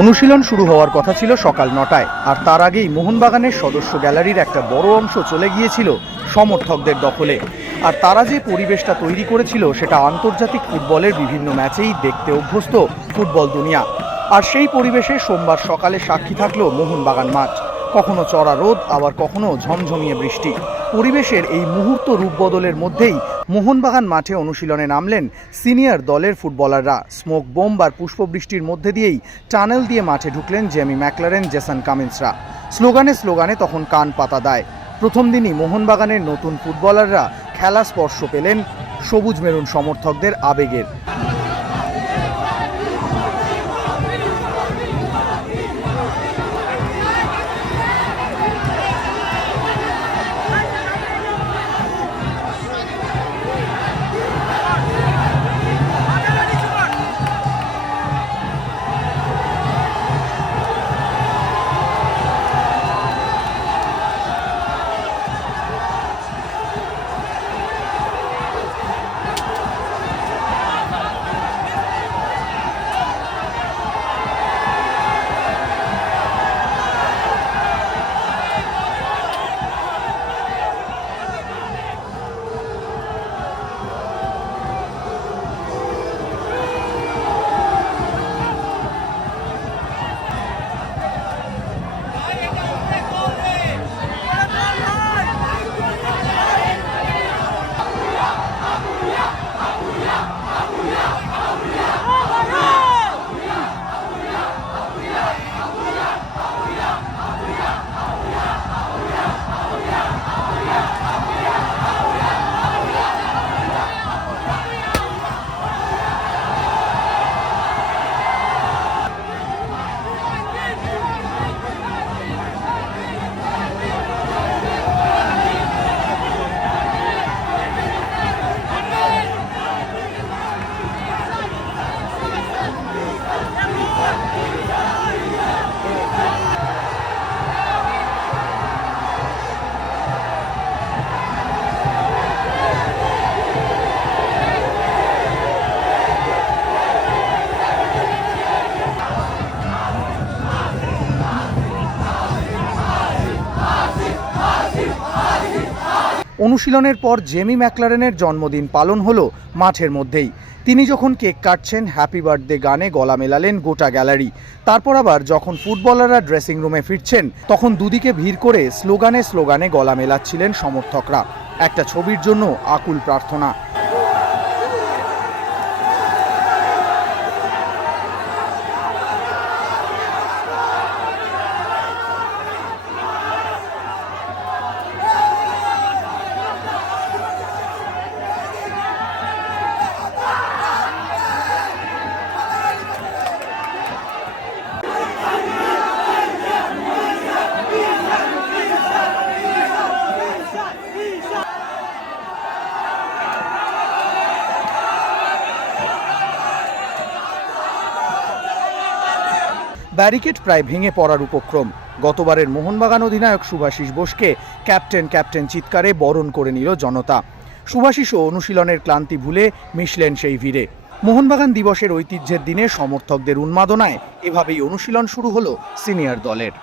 অনুশীলন শুরু হওয়ার কথা ছিল সকাল নটায়, আর তার আগেই মোহনবাগানের সদস্য গ্যালারির একটা বড় অংশ চলে গিয়েছিল সমর্থকদের দখলে। আর তারা যে পরিবেশটা তৈরি করেছিল সেটা আন্তর্জাতিক ফুটবলের বিভিন্ন ম্যাচেই দেখতে অভ্যস্ত ফুটবল দুনিয়া। আর সেই পরিবেশে সোমবার সকালে সাক্ষী থাকল মোহনবাগান মাঠ। কখনো চড়া রোদ, আবার কখনো ঝমঝমিয়ে বৃষ্টি। পরিবেশের এই মুহূর্ত রূপবদলের মধ্যেই মোহনবাগান মাঠে অনুশীলনে নামলেন সিনিয়র দলের ফুটবলাররা। স্মোক বোম্ব আর পুষ্পবৃষ্টির মধ্যে দিয়েই টানেল দিয়ে মাঠে ঢুকলেন জেমি ম্যাকলারেন, জেসন কামিন্সরা। স্লোগানে স্লোগানে তখন কান পাতা দেয়। প্রথম দিনই মোহনবাগানের নতুন ফুটবলাররা খেলা স্পর্শ পেলেন সবুজ মেরুন সমর্থকদের আবেগের। অনুশীলনের পর জেমি ম্যাকলারেনের জন্মদিন পালন হল মাঠের মধ্যেই। তিনি যখন কেক কাটছেন, হ্যাপি বার্থডে গানে গলা মেলালেন গোটা গ্যালারি। তারপর আবার যখন ফুটবলাররা ড্রেসিং রুমে ফিরছেন, তখন দুদিকে ভিড় করে স্লোগানে স্লোগানে গলা মেলাচ্ছিলেন সমর্থকরা। একটা ছবির জন্য আকুল প্রার্থনা। ব্যারিকেড প্রায় ভেঙে পড়ার উপক্রম। গতবারের মোহনবাগান অধিনায়ক সুভাষিস বোসকে ক্যাপ্টেন ক্যাপ্টেন চিৎকারে বরণ করে নিল জনতা। সুভাষিসও অনুশীলনের ক্লান্তি ভুলে মিশলেন সেই ভিড়ে। মোহনবাগান দিবসের ঐতিহ্যের দিনে সমর্থকদের উন্মাদনায় এভাবেই অনুশীলন শুরু হলো সিনিয়র দলের।